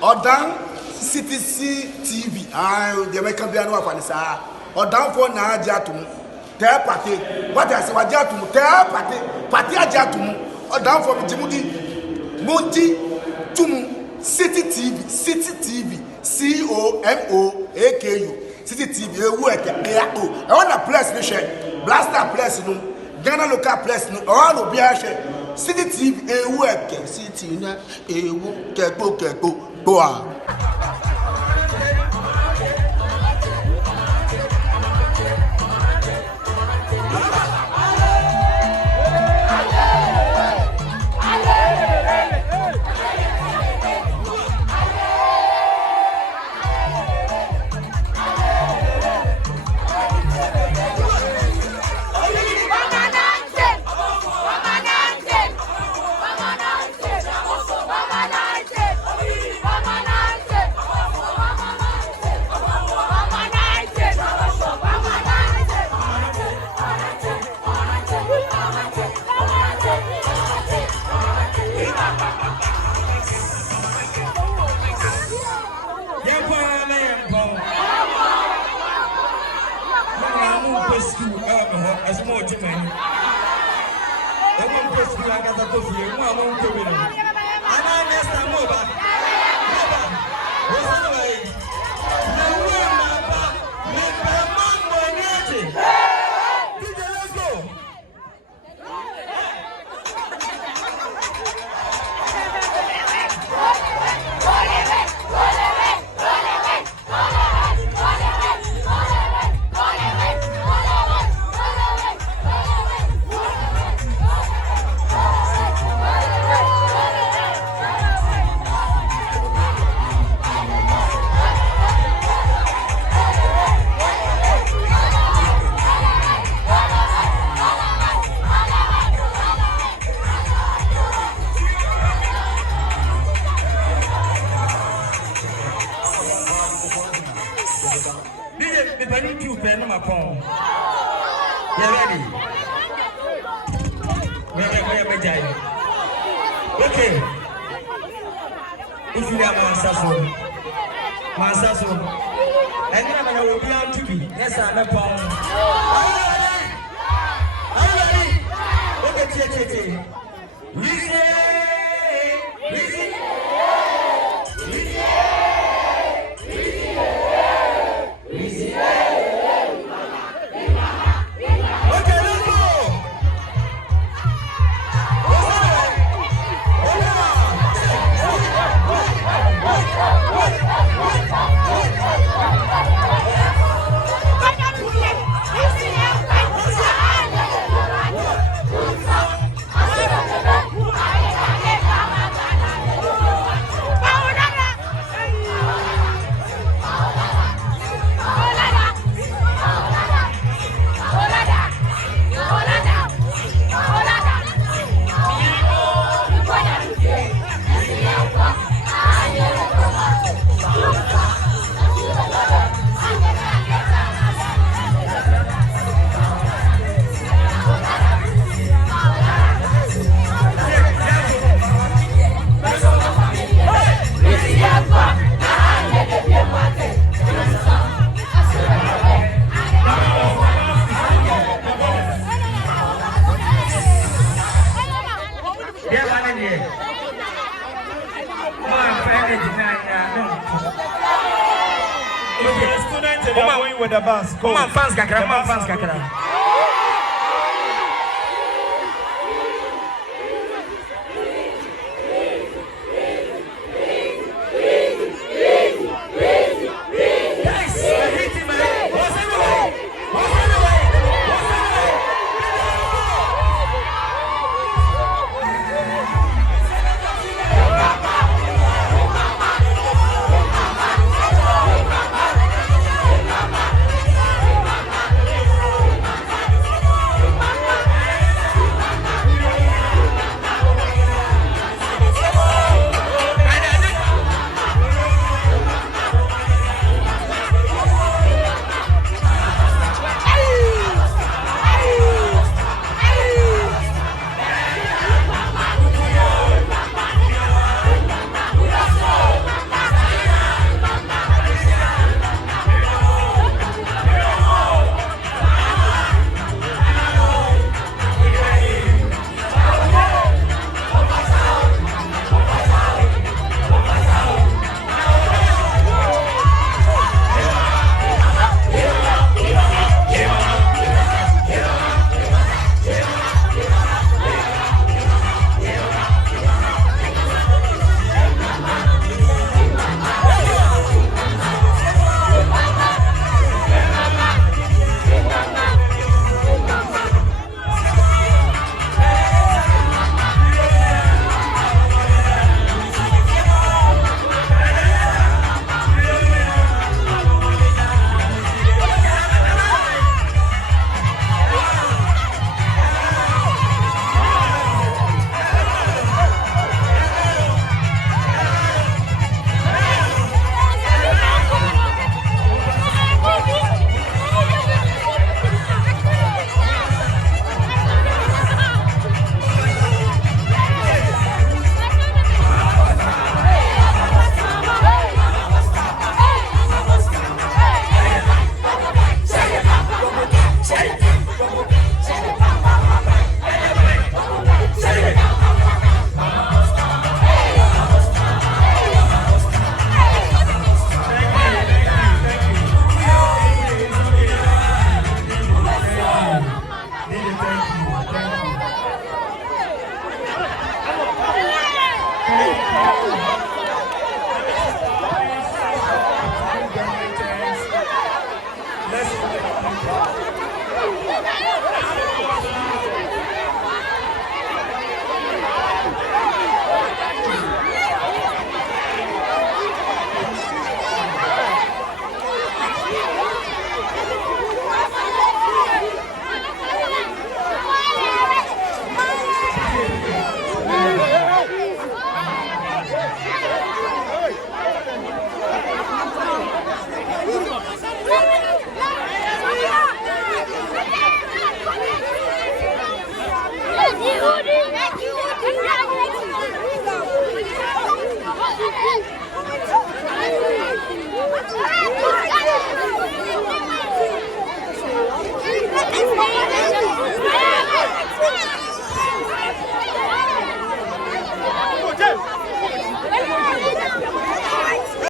Odan CTC TV. The American piano of Anissa. Odan for na Jatum. Tell party. What I say, what Jatum? Tell party Jatum. Odan for Jimudi. Monty Tum. City TV. COMOAKU. City TV. I want a place to share. Blaster place no. Ghana local place no. All will be a share. City TV. City na. Keko. Boa. Okay. If you are my sasso, and then I will be on to be. Yes, I'm a pound. Are you ready? Okay, with the bus. Come on, fans, kakra. Let's